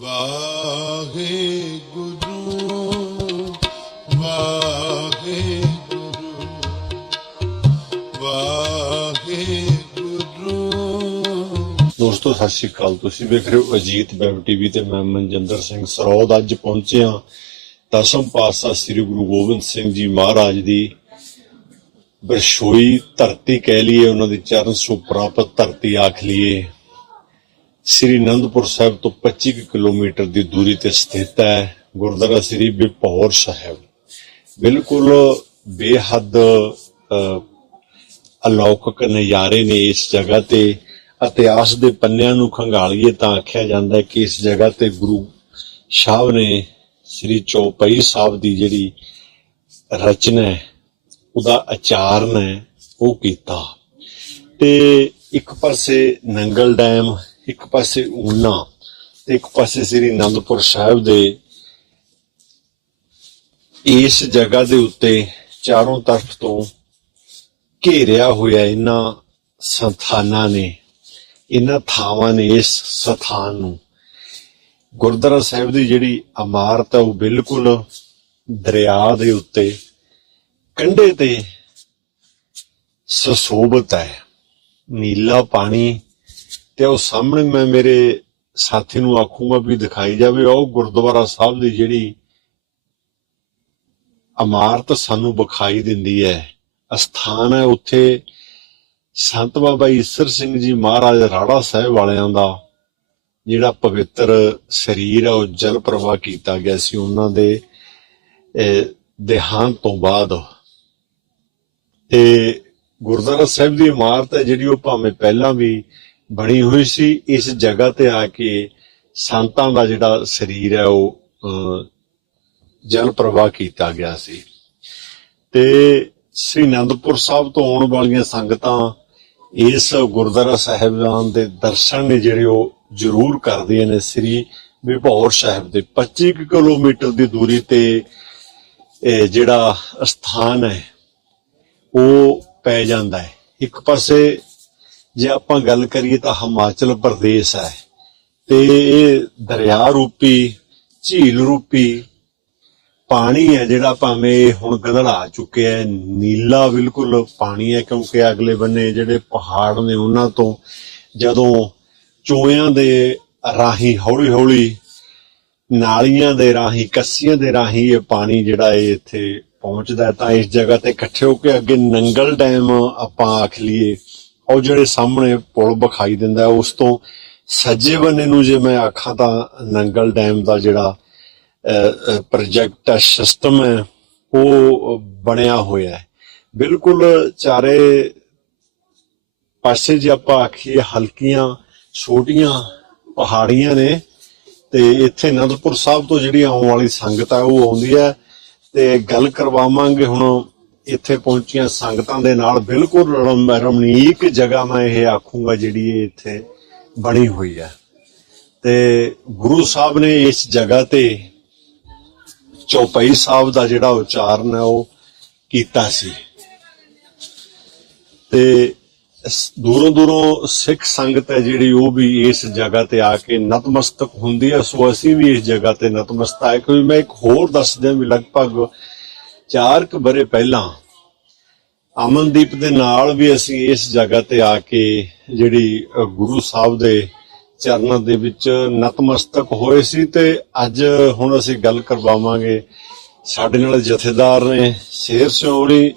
ਵਾਹਿਗੁਰੂ ਵਾਹਿਗੁਰੂ ਵਾਹਿਗੁਰੂ। ਦੋਸਤੋ, ਸਤਿ ਸ਼੍ਰੀ ਅਕਾਲ। ਤੁਸੀਂ ਵੇਖ ਰਹੇ ਹੋ ਅਜੀਤ ਵੈਬ ਟੀਵੀ ਤੇ ਮੈਂ ਮਨਜਿੰਦਰ ਸਿੰਘ ਸਰੋਦ। ਅੱਜ ਪਹੁੰਚੇ ਹਾਂ ਦਸਮ ਪਾਤਸ਼ਾਹ ਸ੍ਰੀ ਗੁਰੂ ਗੋਬਿੰਦ ਸਿੰਘ ਜੀ ਮਹਾਰਾਜ ਦੀ ਬਰਸ਼ੋਈ ਧਰਤੀ ਕਹਿ ਲਈਏ, ਉਹਨਾਂ ਦੀ ਚਰਨ ਛੋਹ ਪ੍ਰਾਪਤ ਧਰਤੀ ਆਖ ਲਈਏ। ਸ੍ਰੀ ਅਨੰਦਪੁਰ ਸਾਹਿਬ ਤੋਂ 25 ਕੁ ਕਿਲੋਮੀਟਰ ਦੀ ਦੂਰੀ ਤੇ ਸਥਿਤ ਹੈ, ਗੁਰਦੁਆਰਾ ਸ੍ਰੀ ਬਿਪੌਰ ਸਾਹਿਬ। ਬਿਲਕੁਲ ਬੇਹੱਦ ਅਲੌਕਿਕ ਨਜ਼ਾਰੇ ਨੇ ਇਸ ਜਗ੍ਹਾ ਤੇ ਇਤਿਹਾਸ ਦੇ ਪੰਨਿਆਂ ਨੂੰ ਖੰਗਾਲੀਏ ਤਾਂ ਆਖਿਆ ਜਾਂਦਾ ਕਿ ਇਸ ਜਗ੍ਹਾ ਤੇ ਗੁਰੂ ਸਾਹਿਬ ਨੇ ਸ੍ਰੀ ਚੌਪਈ ਸਾਹਿਬ ਦੀ ਜਿਹੜੀ ਰਚਨਾ ਹੈ, ਉਹਦਾ ਆਚਾਰਨ ਹੈ, ਉਹ ਕੀਤਾ। ਤੇ ਇੱਕ ਪਾਸੇ ਨੰਗਲ ਡੈਮ ਇੱਕ ਪਾਸੇ ਊਨਾ ਤੇ ਇੱਕ ਪਾਸੇ ਸ੍ਰੀ ਅਨੰਦਪੁਰ ਸਾਹਿਬ ਦੇ ਇਸ ਜਗ੍ਹਾ ਦੇ ਉੱਤੇ ਚਾਰੋਂ ਤਰਫ ਤੋਂ ਘੇਰਿਆ ਹੋਇਆ ਇਹਨਾਂ ਸੰਥਾਨਾਂ ਨੇ, ਇਹਨਾਂ ਥਾਵਾਂ ਨੇ ਇਸ ਸਥਾਨ ਨੂੰ। ਗੁਰਦੁਆਰਾ ਸਾਹਿਬ ਦੀ ਜਿਹੜੀ ਇਮਾਰਤ ਹੈ ਉਹ ਬਿਲਕੁਲ ਦਰਿਆ ਦੇ ਉੱਤੇ, ਕੰਢੇ ਤੇ ਸੁਸ਼ੋਭਿਤ ਹੈ। ਨੀਲਾ ਪਾਣੀ ਤੇ ਉਹ ਸਾਹਮਣੇ ਮੈਂ ਮੇਰੇ ਸਾਥੀ ਨੂੰ ਆਖੂਗਾ ਵੀ ਦਿਖਾਈ ਜਾਵੇ ਉਹ ਗੁਰਦੁਆਰਾ ਸਾਹਿਬ ਦੀ ਜਿਹੜੀ ਇਮਾਰਤ ਸਾਨੂੰ ਵਿਖਾਈ ਦਿੰਦੀ ਹੈ ਅਸਥਾਨ ਹੈ ਉੱਥੇ। ਸੰਤ ਬਾਬਾ ਈਸਰ ਸਿੰਘ ਜੀ ਮਹਾਰਾਜ ਰਾੜਾ ਸਾਹਿਬ ਵਾਲਿਆਂ ਦਾ ਜਿਹੜਾ ਪਵਿੱਤਰ ਸਰੀਰ ਹੈ ਉਹ ਜਲ ਪ੍ਰਵਾਹ ਕੀਤਾ ਗਿਆ ਸੀ ਉਹਨਾਂ ਦੇ ਅਹ, ਦੇਹਾਂਤ ਤੋਂ ਬਾਅਦ। ਤੇ ਗੁਰਦੁਆਰਾ ਸਾਹਿਬ ਦੀ ਇਮਾਰਤ ਹੈ ਜਿਹੜੀ ਉਹ ਭਾਵੇਂ ਪਹਿਲਾਂ ਵੀ ਬਣੀ ਹੋਈ ਸੀ ਇਸ ਜਗ੍ਹਾ ਤੇ ਆ ਕੇ ਸੰਤਾਂ ਦਾ ਜਿਹੜਾ ਸਰੀਰ ਹੈ ਉਹ ਅਹ, ਜਲ ਪ੍ਰਵਾਹ ਕੀਤਾ ਗਿਆ ਸੀ। ਤੇ ਸ੍ਰੀ ਅਨੰਦਪੁਰ ਸਾਹਿਬ ਤੋਂ ਆਉਣ ਵਾਲੀਆਂ ਸੰਗਤਾਂ ਇਸ ਗੁਰਦੁਆਰਾ ਸਾਹਿਬਾਨ ਦੇ ਦਰਸ਼ਨ ਨੇ ਜਿਹੜੇ ਉਹ ਜ਼ਰੂਰ ਕਰਦੀਆਂ ਨੇ। ਸ੍ਰੀ ਵਿਭੌਰ ਸਾਹਿਬ ਦੇ 25 ਕਿਲੋਮੀਟਰ ਦੀ ਦੂਰੀ ਤੇ ਇਹ ਜਿਹੜਾ ਸਥਾਨ ਹੈ ਉਹ ਪੈ ਜਾਂਦਾ ਹੈ। ਇੱਕ ਪਾਸੇ ਜੇ ਆਪਾਂ ਗੱਲ ਕਰੀਏ ਤਾਂ ਹਿਮਾਚਲ ਪ੍ਰਦੇਸ਼ ਹੈ ਤੇ ਇਹ ਦਰਿਆ ਰੂਪੀ, ਝੀਲ ਰੂਪੀ ਪਾਣੀ ਹੈ ਜਿਹੜਾ ਭਾਵੇਂ ਇਹ ਹੁਣ ਗਧੜਾ ਚੁੱਕਿਆ ਹੈ, ਨੀਲਾ ਬਿਲਕੁਲ ਪਾਣੀ ਹੈ ਕਿਉਂਕਿ ਅਗਲੇ ਬੰਨੇ ਜਿਹੜੇ ਪਹਾੜ ਨੇ ਉਹਨਾਂ ਤੋਂ ਜਦੋਂ ਚੋਇਆਂ ਦੇ ਰਾਹੀਂ ਹੌਲੀ ਹੌਲੀ ਨਾਲੀਆਂ ਦੇ ਰਾਹੀਂ, ਕੱਸੀਆਂ ਦੇ ਰਾਹੀਂ ਇਹ ਪਾਣੀ ਜਿਹੜਾ ਇਹ ਇੱਥੇ ਪਹੁੰਚਦਾ ਤਾਂ ਇਸ ਜਗ੍ਹਾ ਤੇ ਇਕੱਠੇ ਹੋ ਕੇ ਅੱਗੇ ਨੰਗਲ ਡੈਮ ਆਪਾਂ ਆਖ ਲਈਏ। ਉਹ ਜਿਹੜੇ ਸਾਹਮਣੇ ਪੁਲ ਵਿਖਾਈ ਦਿੰਦਾ ਉਸ ਤੋਂ ਸੱਜੇ ਬੰਨੇ ਨੂੰ ਜੇ ਮੈਂ ਆਖਾਂ ਤਾਂ ਨੰਗਲ ਡੈਮ ਦਾ ਜਿਹੜਾ ਪ੍ਰੋਜੈਕਟ ਸਿਸਟਮ ਹੈ ਉਹ ਬਣਿਆ ਹੋਇਆ ਹੈ। ਬਿਲਕੁਲ ਚਾਰੇ ਪਾਸੇ ਜੇ ਆਪਾਂ ਆਖੀਏ ਹਲਕੀਆਂ, ਛੋਟੀਆਂ ਪਹਾੜੀਆਂ ਨੇ, ਤੇ ਇੱਥੇ ਅਨੰਦਪੁਰ ਸਾਹਿਬ ਤੋਂ ਜਿਹੜੀ ਆਉਣ ਵਾਲੀ ਸੰਗਤ ਹੈ, ਉਹ ਆਉਂਦੀ ਹੈ। ਤੇ ਗੱਲ ਕਰਵਾਵਾਂਗੇ ਹੁਣ ਇੱਥੇ ਪਹੁੰਚੀਆਂ ਸੰਗਤਾਂ ਦੇ ਨਾਲ ਬਿਲਕੁਲ ਰਮਣੀਕ ਜਗ੍ਹਾ ਮੈਂ ਇਹ ਆਖੂੰਗਾ ਜਿਹੜੀ ਇਹ ਇੱਥੇ ਬਣੀ ਹੋਈ ਹੈ। ਤੇ ਗੁਰੂ ਸਾਹਿਬ ਨੇ ਇਸ ਜਗ੍ਹਾ ਤੇ ਚੌਪਈ ਸਾਹਿਬ ਦਾ ਜਿਹੜਾ ਉਚਾਰਨ ਹੈ ਉਹ ਕੀਤਾ ਸੀ। ਤੇ ਦੂਰੋਂ ਦੂਰੋਂ ਸਿੱਖ ਸੰਗਤ ਹੈ ਜਿਹੜੀ ਉਹ ਵੀ ਇਸ ਜਗ੍ਹਾ ਤੇ ਆ ਕੇ ਨਤਮਸਤਕ ਹੁੰਦੀ ਹੈ। ਸੋ ਅਸੀਂ ਵੀ ਇਸ ਜਗ੍ਹਾ ਤੇ ਨਤਮਸਤਕ ਆਏ ਕਿਉਂਕਿ ਮੈਂ ਇੱਕ ਹੋਰ ਦੱਸ ਦਿਆਂ ਵੀ ਲਗਭਗ ਚਾਰ ਕੁ ਬਰੇ ਪਹਿਲਾਂ, ਅਮਨਦੀਪ ਦੇ ਨਾਲ ਵੀ ਅਸੀਂ ਇਸ ਜਗ੍ਹਾ ਤੇ ਆ ਕੇ ਜਿਹੜੀ ਗੁਰੂ ਸਾਹਿਬ ਦੇ ਚਰਨਾਂ ਦੇ ਵਿੱਚ ਨਤਮਸਤਕ ਹੋਏ ਸੀ ਤੇ ਅੱਜ ਹੁਣ ਅਸੀਂ ਗੱਲ ਕਰਵਾਵਾਂਗੇ। ਸਾਡੇ ਨਾਲ ਜਥੇਦਾਰ ਨੇ ਸ਼ੇਰ ਸਿਉਣੀ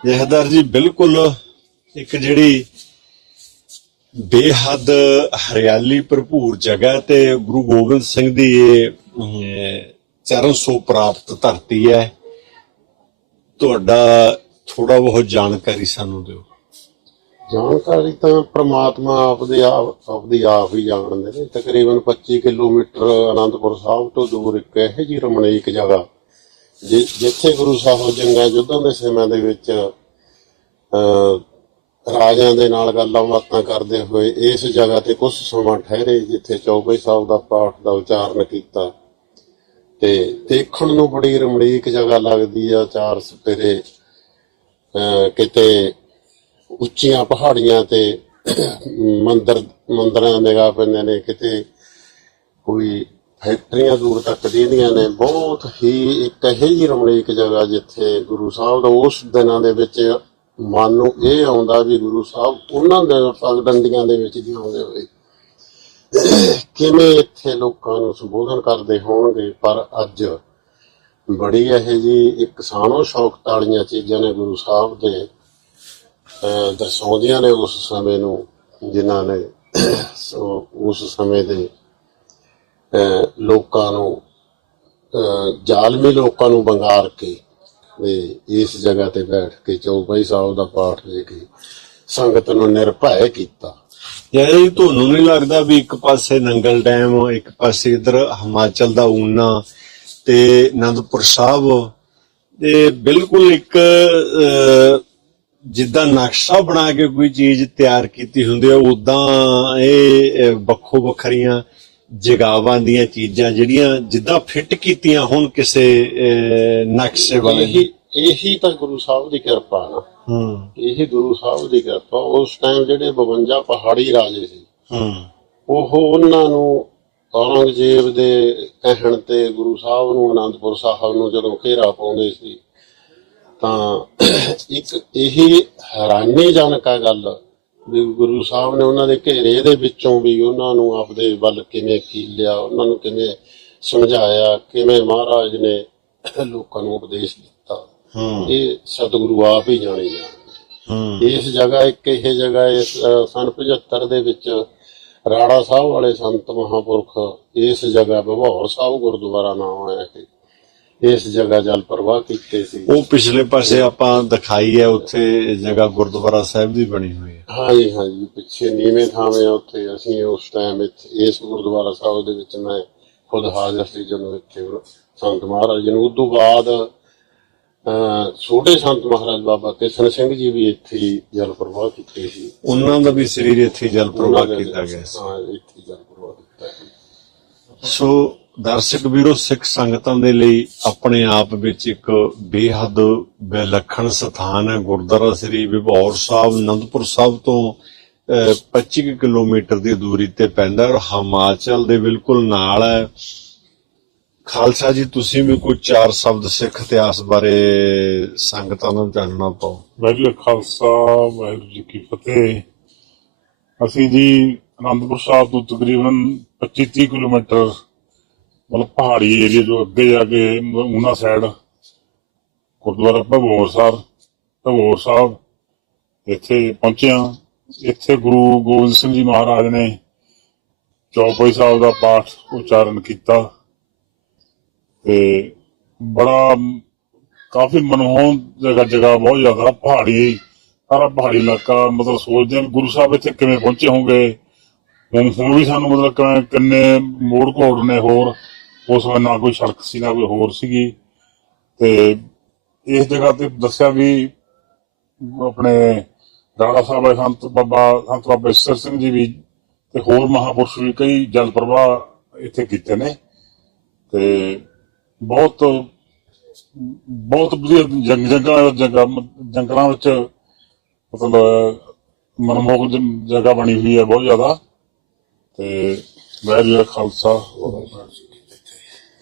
ਜਥੇਦਾਰ ਜੀ ਬਿਲਕੁਲ ਇੱਕ ਜਿਹੜੀ ਬੇਹੱਦ ਹਰਿਆਲੀ ਭਰਪੂਰ ਜਗ੍ਹਾ ਤੇ ਗੁਰੂ ਗੋਬਿੰਦ ਸਿੰਘ ਦੀ ਇਹ ਚਰਨ ਸੋ ਪ੍ਰਾਪਤ ਧਰਤੀ ਹੈ। ਤੁਹਾਡਾ ਥੋੜਾ ਬਹੁਤ ਜਾਣਕਾਰੀ ਸਾਨੂੰ ਦਿਓ। ਜਾਣਕਾਰੀ ਤਾਂ ਪ੍ਰਮਾਤਮਾ ਆਪਦੇ ਆਪ, ਆਪਦੀ ਆਪ ਹੀ ਜਾਣਦੇ ਨੇ। ਤਕਰੀਬਨ 25 ਕਿਲੋਮੀਟਰ ਅਨੰਦਪੁਰ ਸਾਹਿਬ ਤੋਂ ਦੂਰ ਇੱਕ ਇਹੋ ਜਿਹੀ ਰਮਣੀਕ ਜਗ੍ਹਾ ਜਿੱਥੇ ਗੁਰੂ ਸਾਹਿਬ ਜੰਗਾਂ ਯੁੱਧਾਂ ਦੇ ਸਮੇਂ ਦੇ ਵਿੱਚ ਰਾਜਿਆਂ ਦੇ ਨਾਲ ਗੱਲਾਂ ਬਾਤਾਂ ਕਰਦੇ ਹੋਏ ਇਸ ਜਗ੍ਹਾ ਤੇ ਕੁਝ ਸਮਾਂ ਠਹਿਰੇ, ਜਿੱਥੇ ਚੌਬਈ ਸਾਹਿਬ ਦਾ ਪਾਠ ਦਾ ਉਚਾਰਨ ਕੀਤਾ। ਤੇ ਦੇਖਣ ਨੂੰ ਬੜੀ ਰਮਣੀਕ ਜਗ੍ਹਾ ਲੱਗਦੀ ਆ ਚਾਰ ਸਪੇਰੇ ਕਿਤੇ ਉੱਚੀਆਂ ਪਹਾੜੀਆਂ ਤੇ ਮੰਦਰ, ਮੰਦਰਾਂ ਨਿਗਾਹ ਪੈਂਦੇ ਨੇ, ਕਿਤੇ ਕੋਈ ਫੈਕਟਰੀਆਂ ਦੂਰ ਤੱਕ ਦੀਦੀਆਂ ਨੇ। ਬਹੁਤ ਹੀ ਇੱਕ ਇਹੋ ਜਿਹੀ ਰਮਣੀਕ ਜਗ੍ਹਾ ਜਿੱਥੇ ਗੁਰੂ ਸਾਹਿਬ ਦਾ ਉਸ ਦਿਨਾਂ ਦੇ ਵਿੱਚ ਮਨ ਨੂੰ ਇਹ ਆਉਂਦਾ ਵੀ ਗੁਰੂ ਸਾਹਿਬ ਉਹਨਾਂ ਦੇ ਪਗਡੰਡੀਆਂ ਦੇ ਵਿੱਚ ਜਿਉਂਦੇ ਹੋਏ ਕਿਵੇਂ ਇੱਥੇ ਲੋਕਾਂ ਨੂੰ ਸੰਬੋਧਨ ਕਰਦੇ ਹੋਣਗੇ? ਪਰ ਅੱਜ ਬੜੀ ਇਹ ਜੀ ਇੱਕ ਸਾਨੋ ਸ਼ੌਕਤ ਵਾਲੀਆਂ ਚੀਜ਼ਾਂ ਨੇ ਗੁਰੂ ਸਾਹਿਬ ਦੇ ਦਰਸਾਉਂਦੀਆਂ ਨੇ ਉਸ ਸਮੇਂ ਨੂੰ, ਜਿਨ੍ਹਾਂ ਨੇ ਉਸ ਸਮੇਂ ਦੇ, ਅਹ, ਲੋਕਾਂ ਨੂੰ, ਅਹ, ਜ਼ਾਲਮੀ ਲੋਕਾਂ ਨੂੰ ਬੰਗਾਰ ਕੇ ਤੇ ਇਸ ਜਗ੍ਹਾ ਤੇ ਬੈਠ ਕੇ ਚੌਪਈ ਸਾਹਿਬ ਦਾ ਪਾਠ ਦੇ ਕੇ ਸੰਗਤ ਨੂੰ ਨਿਰਭੈ ਕੀਤਾ। ਯਾਰ ਤੁਹਾਨੂੰ ਨਹੀਂ ਲੱਗਦਾ ਵੀ ਇੱਕ ਪਾਸੇ ਨੰਗਲ ਡੈਮ ਇੱਕ ਪਾਸੇ ਇਧਰ ਹਿਮਾਚਲ ਦਾ ਊਨਾ ਤੇ ਅਨੰਦਪੁਰ ਸਾਹਿਬ। ਇਹ ਬਿਲਕੁਲ ਇੱਕ ਜਿੱਦਾਂ ਨਕਸ਼ਾ ਬਣਾ ਕੇ ਕੋਈ ਚੀਜ਼ ਤਿਆਰ ਕੀਤੀ ਹੁੰਦੀ ਹੈ ਉਦਾਂ ਇਹ ਵੱਖੋ ਵੱਖਰੀਆਂ ਜਗਾਵਾਂ ਦੀਆਂ ਚੀਜ਼ਾਂ ਜਿਹੜੀਆਂ ਜਿੱਦਾਂ ਫਿੱਟ ਕੀਤੀਆਂ ਹੁਣ ਕਿਸੇ ਅਹ, ਨਕਸ਼ੇ ਵਾਲੇ। ਇਹੀ ਤਾਂ ਗੁਰੂ ਸਾਹਿਬ ਦੀ ਕਿਰਪਾ ਨਾ। ਹੂੰ। ਇਹੀ ਗੁਰੂ ਸਾਹਿਬ ਦੀ ਕਿਰਪਾ। ਉਸ ਟਾਈਮ ਜਿਹੜੇ 52 ਪਹਾੜੀ ਰਾਜੇ ਸੀ ਹੂੰ। ਉਹ ਉਹਨਾਂ ਨੂੰ ਔਰੰਗਜ਼ੇਬ ਦੇ ਕਹਿਣ ਤੇ ਗੁਰੂ ਸਾਹਿਬ ਨੂੰ ਅਨੰਦਪੁਰ ਸਾਹਿਬ ਨੂੰ ਜਦੋਂ ਘੇਰਾ ਪਾਉਂਦੇ ਸੀ ਤਾਂ ਇੱਕ ਇਹੀ ਹੈਰਾਨੀਜਨਕ ਹੈ ਗੱਲ ਵੀ ਗੁਰੂ ਸਾਹਿਬ ਨੇ ਉਹਨਾਂ ਦੇ ਘੇਰੇ ਦੇ ਵਿੱਚੋਂ ਵੀ ਉਹਨਾਂ ਨੂੰ ਆਪਦੇ ਵੱਲ ਕਿਵੇਂ ਕੀਲਿਆ ਉਹਨਾਂ ਨੂੰ ਕਿਵੇਂ ਸਮਝਾਇਆ ਕਿਵੇਂ ਮਹਾਰਾਜ ਨੇ ਲੋਕਾਂ ਨੂੰ ਉਪਦੇਸ਼ ਦਿੱਤਾ। ਇਹ ਸਤਿਗੁਰੂ ਆਪ ਹੀ ਜਾਣੇ ਜਾਣ ਹੂੰ। ਇਸ ਜਗ੍ਹਾ ਇੱਕ ਇਹ ਜਗ੍ਹਾ ਇਸ ਸੰਨ 75 ਦੇ ਵਿੱਚ ਰਾੜਾ ਸਾਹਿਬ ਵਾਲੇ ਸੰਤ ਮਹਾਪੁਰਖ ਇਸ ਜਗ੍ਹਾ ਬਭੌਰ ਸਾਹਿਬ ਗੁਰਦੁਆਰਾ ਨਾਮ ਹੈ ਇਸ ਜਗ੍ਹਾ ਜਲ ਪ੍ਰਵਾਹ ਕੀਤੇ ਸੀ। ਉਹ ਪਿਛਲੇ ਪਾਸੇ ਆਪਾਂ ਦਿਖਾਈ ਹੈ ਉੱਥੇ ਜਗ੍ਹਾ ਗੁਰਦੁਆਰਾ ਸਾਹਿਬ ਦੀ ਬਣੀ ਹੋਈ ਹੈ। ਹਾਂਜੀ ਹਾਂਜੀ ਪਿੱਛੇ ਨੀਵੇਂ ਥਾਵੇਂ ਉੱਥੇ। ਅਸੀਂ ਉਸ ਟਾਈਮ ਇਸ ਗੁਰਦੁਆਰਾ ਸਾਹਿਬ ਦੇ ਵਿੱਚ ਮੈਂ ਖੁਦ ਹਾਜ਼ਰ ਸੀ ਜਦੋਂ ਇੱਥੇ ਸੰਤ ਮਹਾਰਾਜ ਜੀ ਨੂੰ। ਉਦੋਂ ਬਾਅਦ ਛੋਟੇ ਸੰਤ ਮਹਾਰਾਜ ਬਾਬਾ ਕਿਸ਼ਨ ਸਿੰਘ ਜੀ ਵੀ ਇੱਥੇ ਜਲ ਪ੍ਰਵਾਹ ਕੀਤੇ ਸੀ। ਉਹਨਾਂ ਦਾ ਵੀ ਸਰੀਰ ਇੱਥੇ ਜਲ ਪ੍ਰਵਾਹ ਕੀਤਾ ਗਿਆ ਸੀ। ਹਾਂ ਇੱਥੇ ਜਲ ਪ੍ਰਵਾਹ ਕੀਤਾ ਸੀ ਸੋ ਦਰਸ਼ਕ ਵੀਰੋ ਸਿੱਖ ਸੰਗਤਾਂ ਦੇ ਲਈ ਆਪਣੇ ਆਪ ਵਿੱਚ ਇੱਕ ਬੇਹੱਦ ਵਿਲੱਖਣ ਸਥਾਨ ਹੈ ਗੁਰਦੁਆਰਾ ਸ੍ਰੀ ਵਿਭੌਰ ਸਾਹਿਬ ਅਨੰਦਪੁਰ ਸਾਹਿਬ ਤੋਂ ਅਹ, 25 ਕੁ ਕਿਲੋਮੀਟਰ ਦੀ ਦੂਰੀ ਤੇ ਪੈਂਦਾ ਹੈ ਔਰ ਹਿਮਾਚਲ ਦੇ ਬਿਲਕੁਲ ਨਾਲ ਹੈ। ਖਾਲਸਾ ਜੀ, ਤੁਸੀਂ ਵੀ ਕੋਈ ਚਾਰ ਸ਼ਬਦ ਸਿੱਖ ਇਤਿਹਾਸ ਬਾਰੇ ਸੰਗਤਾਂ ਨੂੰ ਜਾਣਨਾ ਪਾਓ। ਵਾਹਿਗੁਰੂ ਖਾਲਸਾ, ਵਾਹਿਗੁਰੂ ਜੀ ਕੀ ਫਤਿਹ। ਅਸੀਂ ਜੀ ਅਨੰਦਪੁਰ ਸਾਹਿਬ ਤੋਂ ਤਕਰੀਬਨ 25-30 ਕਿਲੋਮੀਟਰ ਮਤਲਬ ਪਹਾੜੀ ਏਰੀਆ ਜੋ ਅੱਗੇ ਜਾ ਕੇ ਉਹਨਾਂ ਸਾਈਡ, ਗੁਰਦੁਆਰਾ ਭਗੌਰ ਸਾਹਿਬ ਭਗੌਰ ਸਾਹਿਬ ਇੱਥੇ ਪਹੁੰਚੇ ਇੱਥੇ ਗੁਰੂ ਗੋਬਿੰਦ ਸਿੰਘ ਜੀ ਮਹਾਰਾਜ ਨੇ ਚੌਪਈ ਸਾਹਿਬ ਦਾ ਪਾਠ ਉਚਾਰਨ ਕੀਤਾ। ਤੇ ਬੜਾ ਕਾਫੀ ਮਨਮੋਹਨ ਜਗ੍ਹਾ ਜਗ੍ਹਾ, ਬਹੁਤ ਜ਼ਿਆਦਾ ਪਹਾੜੀ, ਸਾਰਾ ਪਹਾੜੀ ਇਲਾਕਾ, ਮਤਲਬ ਸੋਚਦੇ ਹਾਂ ਗੁਰੂ ਸਾਹਿਬ ਇੱਥੇ ਕਿਵੇਂ ਪਹੁੰਚੇ ਹੋਣਗੇ। ਹੁਣ ਹੁਣ ਵੀ ਸਾਨੂੰ ਮਤਲਬ ਕਿਵੇਂ ਕਿੰਨੇ ਮੋੜ ਘੋੜ ਨੇ ਹੋਰ, ਉਸ ਵੇਲੇ ਨਾ ਕੋਈ ਸੜਕ ਸੀ, ਨਾ ਕੋਈ ਹੋਰ ਸੀਗੀ। ਤੇ ਇਸ ਜਗ੍ਹਾ ਤੇ ਦੱਸਿਆ ਵੀ ਆਪਣੇ ਰਾਣਾ ਸਾਹਿਬ ਵਾਲੇ ਸੰਤ ਬਾਬਾ ਸੰਤ ਬਾਬਾ ਈਸਰ ਸਿੰਘ ਜੀ ਵੀ ਤੇ ਹੋਰ ਮਹਾਪੁਰਸ਼ ਵੀ ਕਈ ਜਲ ਪ੍ਰਵਾਹ ਇੱਥੇ ਕੀਤੇ ਨੇ। ਤੇ ਬਹੁਤ ਬਹੁਤ ਵਧੀਆ ਜੰਗ ਜੰਗਲਾਂ ਜਗ੍ਹਾ ਜੰਗਲਾਂ ਵਿੱਚ ਮਤਲਬ ਮਨਮੋਹਕ ਜਗ੍ਹਾ ਬਣੀ ਹੋਈ ਹੈ ਬਹੁਤ ਜ਼ਿਆਦਾ। ਤੇ ਵਾਹਿਗੁਰੂ ਜੀ ਖਾਲਸਾ।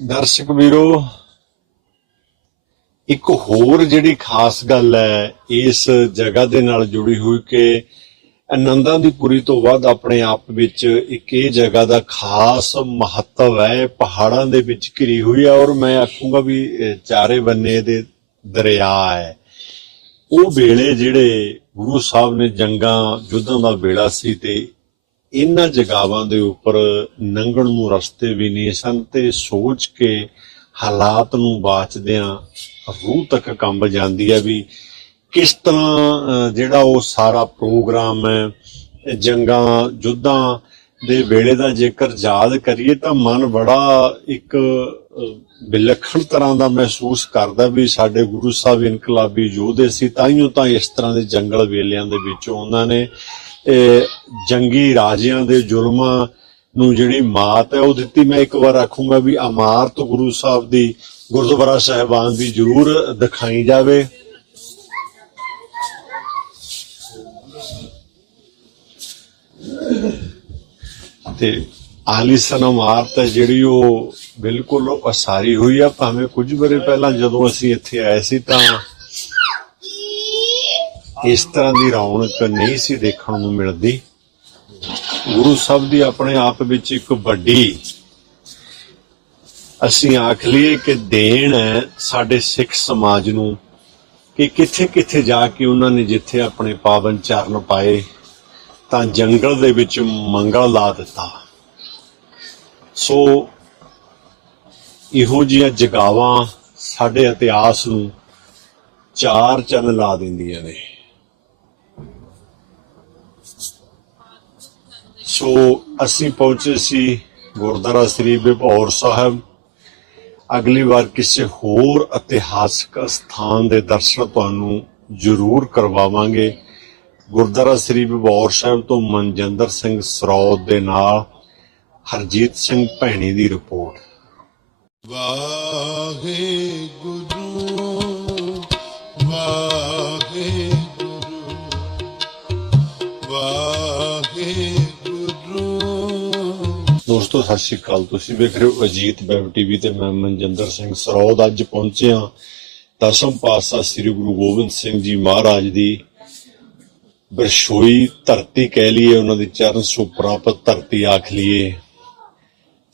ਦਰਸ਼ਕ ਵੀਰੋ, ਇੱਕ ਹੋਰ ਜਿਹੜੀ ਖਾਸ ਗੱਲ ਹੈ ਇਸ ਜਗ੍ਹਾ ਦੇ ਨਾਲ ਜੁੜੀ ਹੋਈ ਕਿ ਆਨੰਦਾਂ ਦੀ ਪੁਰੀ ਤੋਂ ਵੱਧ ਆਪਣੇ ਆਪ ਵਿੱਚ ਇੱਕ ਇਹ ਜਗ੍ਹਾ ਦਾ ਖਾਸ ਮਹੱਤਵ ਹੈ ਪਹਾੜਾਂ ਦੇ ਵਿੱਚ ਘਿਰੀ ਹੋਈ ਹੈ ਔਰ ਮੈਂ ਆਖੂੰਗਾ ਵੀ ਚਾਰੇ ਬੰਨੇ ਦੇ ਦਰਿਆ ਹੈ। ਉਹ ਵੇਲੇ ਜਿਹੜੇ ਗੁਰੂ ਸਾਹਿਬ ਨੇ ਜੰਗਾਂ, ਯੁੱਧਾਂ ਦਾ ਵੇਲਾ ਸੀ ਤੇ ਇਹਨਾਂ ਜਗਾਵਾਂ ਦੇ ਉੱਪਰ ਨੰਗਣ ਨੂੰ ਰਸਤੇ ਵੀ ਨਹੀਂ ਸਨ ਤੇ ਸੋਚ ਕੇ ਹਾਲਾਤ ਨੂੰ ਬਾਚਦਿਆਂ ਰੂਹ ਤੱਕ ਕੰਬ ਜਾਂਦੀ ਹੈ ਵੀ ਕਿਸ ਤਰ੍ਹਾਂ ਜਿਹੜਾ ਉਹ ਸਾਰਾ ਪ੍ਰੋਗਰਾਮ ਹੈ ਜੰਗਾਂ ਯੁੱਧਾਂ ਦੇ ਵੇਲੇ ਦਾ ਜੇਕਰ ਯਾਦ ਕਰੀਏ ਤਾਂ ਮਨ ਬੜਾ ਇੱਕ ਵਿਲੱਖਣ ਤਰ੍ਹਾਂ ਦਾ ਮਹਿਸੂਸ ਕਰਦਾ ਵੀ ਸਾਡੇ ਗੁਰੂ ਸਾਹਿਬ ਇਨਕਲਾਬੀ ਯੋਧੇ ਸੀ ਤਾਈਓ ਤਾਂ ਇਸ ਤਰ੍ਹਾਂ ਦੇ ਜੰਗਲ ਵੇਲਿਆਂ ਦੇ ਵਿੱਚੋਂ ਉਹਨਾਂ ਨੇ ਜੰਗੀ ਰਾਜਿਆਂ ਦੇ ਜ਼ੁਲਮਾਂ ਨੂੰ ਜਿਹੜੀ ਮਾਤ ਹੈ ਉਹ ਦਿੱਤੀ। ਮੈਂ ਇੱਕ ਵਾਰ ਆਖੂੰਗਾ ਵੀ ਇਮਾਰਤ ਗੁਰੂ ਸਾਹਿਬ ਦੀ ਗੁਰਦੁਆਰਾ ਸਾਹਿਬਾਨ ਦੀ ਜ਼ਰੂਰ ਦਿਖਾਈ ਜਾਵੇ। ਤੇ ਆਲੀਸਨ ਇਮਾਰਤ ਹੈ ਜਿਹੜੀ ਉਹ ਬਿਲਕੁਲ ਉਸਾਰੀ ਹੋਈ ਆ, ਭਾਵੇਂ ਕੁਝ ਬਰੇ ਪਹਿਲਾਂ ਜਦੋਂ ਅਸੀਂ ਇੱਥੇ ਆਏ ਸੀ ਤਾਂ ਇਸ ਤਰ੍ਹਾਂ ਦੀ ਰੌਣਕ ਨਹੀਂ ਸੀ ਦੇਖਣ ਨੂੰ ਮਿਲਦੀ। ਗੁਰੂ ਸਾਹਿਬ ਦੀ ਆਪਣੇ ਆਪ ਵਿੱਚ ਇੱਕ ਵੱਡੀ ਅਸੀਂ ਆਖ ਲਈਏ ਕਿ ਦੇਣ ਹੈ ਸਾਡੇ ਸਿੱਖ ਸਮਾਜ ਨੂੰ ਕਿ ਕਿੱਥੇ ਕਿੱਥੇ ਜਾ ਕੇ ਉਹਨਾਂ ਨੇ ਜਿੱਥੇ ਆਪਣੇ ਪਾਵਨ ਚਰਨ ਪਾਏ। ਤਾਂ ਜੰਗਲ ਦੇ ਵਿੱਚ ਮੰਗਲ ਲਾ ਦਿੱਤਾ। ਸੋ ਇਹੋ ਜਿਹੀਆਂ ਜਗਾਵਾਂ ਸਾਡੇ ਇਤਿਹਾਸ ਨੂੰ ਚਾਰ ਚੰਨ ਲਾ ਦਿੰਦੀਆਂ ਨੇ। ਸੋ ਅਸੀਂ ਪਹੁੰਚੇ ਸੀ ਗੁਰਦੁਆਰਾ ਸ੍ਰੀ ਵਿਭੌਰ ਸਾਹਿਬ। ਅਗਲੀ ਵਾਰ ਕਿਸੇ ਹੋਰ ਇਤਿਹਾਸਕ ਸਥਾਨ ਦੇ ਦਰਸ਼ਨ ਤੁਹਾਨੂੰ ਜ਼ਰੂਰ ਕਰਵਾਵਾਂਗੇ। ਗੁਰਦੁਆਰਾ ਸ੍ਰੀ ਵਿਭੌਰ ਸਾਹਿਬ ਤੋਂ ਮਨਜਿੰਦਰ ਸਿੰਘ ਸਰੌਦ ਦੇ ਨਾਲ ਹਰਜੀਤ ਸਿੰਘ ਭੈਣੀ ਦੀ ਰਿਪੋਰਟ। ਵਾਹਿਗੁਰੂ ਵਾਹਿਗੁਰੂ ਵਾਹਿਗੁਰੂ। ਦੋਸਤੋ ਸਤਿ ਸ਼੍ਰੀ ਅਕਾਲ। ਤੁਸੀਂ ਵੇਖ ਰਹੇ ਹੋ ਅਜੀਤ ਵੈਬ ਟੀਵੀ ਤੇ ਮੈਂ ਮਨਜਿੰਦਰ ਸਿੰਘ ਸਰੌਦ ਅੱਜ ਪਹੁੰਚੇ ਹਾਂ। ਦਸਮ ਪਾਤਸ਼ਾਹ ਸ੍ਰੀ ਗੁਰੂ ਗੋਬਿੰਦ ਸਿੰਘ ਜੀ ਮਹਾਰਾਜ ਦੀ ਬਰਸ਼ੋਈ ਧਰਤੀ ਕਹਿ ਲਈਏ ਉਹਨਾਂ ਦੀ ਚਰਨ ਛੋਹ ਪ੍ਰਾਪਤ ਧਰਤੀ ਆਖ ਲਈਏ।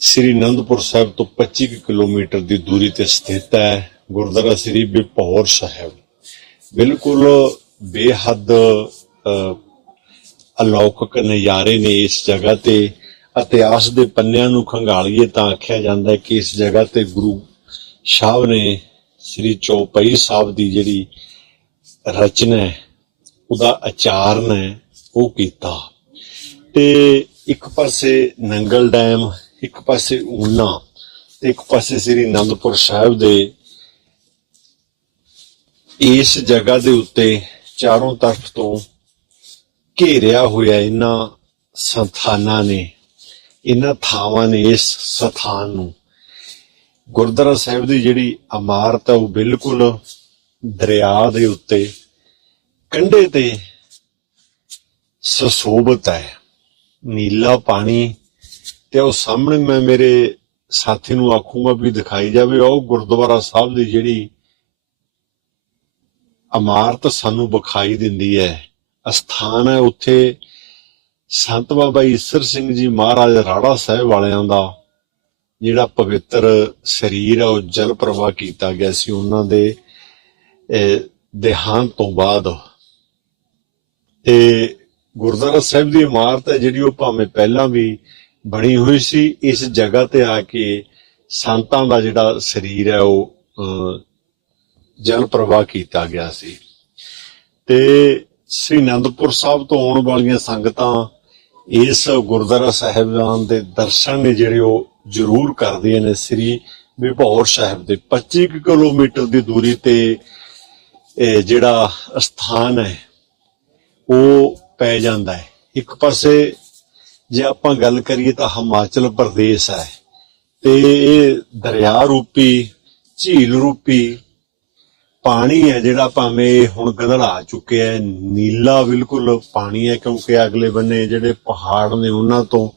ਸ੍ਰੀ ਅਨੰਦਪੁਰ ਸਾਹਿਬ ਤੋਂ 25 ਕੁ ਕਿਲੋਮੀਟਰ ਦੀ ਦੂਰੀ ਤੇ ਸਥਿਤ ਹੈ ਗੁਰਦੁਆਰਾ ਸ੍ਰੀ ਬਿਪੌਰ ਸਾਹਿਬ। ਬਿਲਕੁਲ ਬੇਹੱਦ ਅਹ, ਅਲੌਕਿਕ ਨਜ਼ਾਰੇ ਨੇ ਇਸ ਜਗ੍ਹਾ ਤੇ। ਇਤਿਹਾਸ ਦੇ ਪੰਨਿਆਂ ਨੂੰ ਖੰਗਾਲੀਏ ਤਾਂ ਆਖਿਆ ਜਾਂਦਾ ਕਿ ਇਸ ਜਗ੍ਹਾ ਤੇ ਗੁਰੂ ਸਾਹਿਬ ਨੇ ਸ੍ਰੀ ਚੌਪਈ ਸਾਹਿਬ ਦੀ ਜਿਹੜੀ ਰਚਨਾ ਹੈ ਉਹਦਾ ਆਚਾਰਨ ਹੈ ਉਹ ਕੀਤਾ। ਤੇ ਇੱਕ ਪਾਸੇ ਨੰਗਲ ਡੈਮ, ਇੱਕ ਪਾਸੇ ਊਨਾ, ਤੇ ਇੱਕ ਪਾਸੇ ਸ੍ਰੀ ਅਨੰਦਪੁਰ ਸਾਹਿਬ ਦੇ ਇਸ ਜਗ੍ਹਾ ਦੇ ਉੱਤੇ ਚਾਰੋਂ ਤਰਫ ਤੋਂ ਘੇਰਿਆ ਹੋਇਆ ਇਹਨਾਂ ਸਥਾਨਾਂ ਨੇ, ਇਹਨਾਂ ਥਾਵਾਂ ਨੇ ਇਸ ਸਥਾਨ ਨੂੰ। ਗੁਰਦੁਆਰਾ ਸਾਹਿਬ ਦੀ ਜਿਹੜੀ ਇਮਾਰਤ ਹੈ ਉਹ ਬਿਲਕੁਲ ਦਰਿਆ ਦੇ ਉੱਤੇ ਕੰਢੇ ਤੇ ਸੁਸ਼ੋਭਿਤ ਹੈ। ਨੀਲਾ ਪਾਣੀ ਤੇ ਉਹ ਸਾਹਮਣੇ ਮੈਂ ਮੇਰੇ ਸਾਥੀ ਨੂੰ ਆਖੂਗਾ ਵੀ ਦਿਖਾਈ ਜਾਵੇ ਉਹ ਗੁਰਦੁਆਰਾ ਸਾਹਿਬ ਦੀ ਜਿਹੜੀ ਇਮਾਰਤ ਸਾਨੂੰ ਵਿਖਾਈ ਦਿੰਦੀ ਹੈ ਅਸਥਾਨ ਹੈ ਉੱਥੇ। ਸੰਤ ਬਾਬਾ ਈਸਰ ਸਿੰਘ ਜੀ ਮਹਾਰਾਜ ਰਾੜਾ ਸਾਹਿਬ ਵਾਲਿਆਂ ਦਾ ਜਿਹੜਾ ਪਵਿੱਤਰ ਸਰੀਰ ਹੈ ਉਹ ਜਲ ਪ੍ਰਵਾਹ ਕੀਤਾ ਗਿਆ ਸੀ ਉਹਨਾਂ ਦੇ ਅਹ, ਦੇਹਾਂਤ ਤੋਂ ਬਾਅਦ। ਤੇ ਗੁਰਦੁਆਰਾ ਸਾਹਿਬ ਦੀ ਇਮਾਰਤ ਹੈ ਜਿਹੜੀ ਉਹ ਭਾਵੇਂ ਪਹਿਲਾਂ ਵੀ ਬਣੀ ਹੋਈ ਸੀ ਇਸ ਜਗ੍ਹਾ ਤੇ ਆ ਕੇ ਸੰਤਾਂ ਦਾ ਜਿਹੜਾ ਸਰੀਰ ਹੈ ਉਹ ਅਹ, ਜਲ ਪ੍ਰਵਾਹ ਕੀਤਾ ਗਿਆ ਸੀ। ਤੇ ਸ੍ਰੀ ਅਨੰਦਪੁਰ ਸਾਹਿਬ ਤੋਂ ਆਉਣ ਵਾਲੀਆਂ ਸੰਗਤਾਂ ਇਸ ਗੁਰਦੁਆਰਾ ਸਾਹਿਬਾਨ ਦੇ ਦਰਸ਼ਨ ਨੇ ਜਿਹੜੇ ਉਹ ਜ਼ਰੂਰ ਕਰਦੀਆਂ ਨੇ। ਸ੍ਰੀ ਵਿਭੌਰ ਸਾਹਿਬ ਦੇ 25 ਕੁ ਕਿਲੋਮੀਟਰ ਦੀ ਦੂਰੀ ਤੇ ਜਿਹੜਾ ਸਥਾਨ ਹੈ ਉਹ ਪੈ ਜਾਂਦਾ ਹੈ। ਇੱਕ ਪਾਸੇ ਜੇ ਆਪਾਂ ਗੱਲ ਕਰੀਏ ਤਾਂ ਹਿਮਾਚਲ ਪ੍ਰਦੇਸ਼ ਹੈ ਤੇ ਇਹ ਦਰਿਆ ਰੂਪੀ, ਝੀਲ ਰੂਪੀ ਪਾਣੀ ਹੈ ਜਿਹੜਾ ਭਾਵੇਂ ਹੁਣ ਗਦੜਾ ਚੁੱਕਿਆ ਹੈ, ਨੀਲਾ ਬਿਲਕੁਲ ਪਾਣੀ ਹੈ ਕਿਉਂਕਿ ਅਗਲੇ ਬੰਨੇ ਜਿਹੜੇ ਪਹਾੜ ਨੇ ਉਹਨਾਂ ਤੋਂ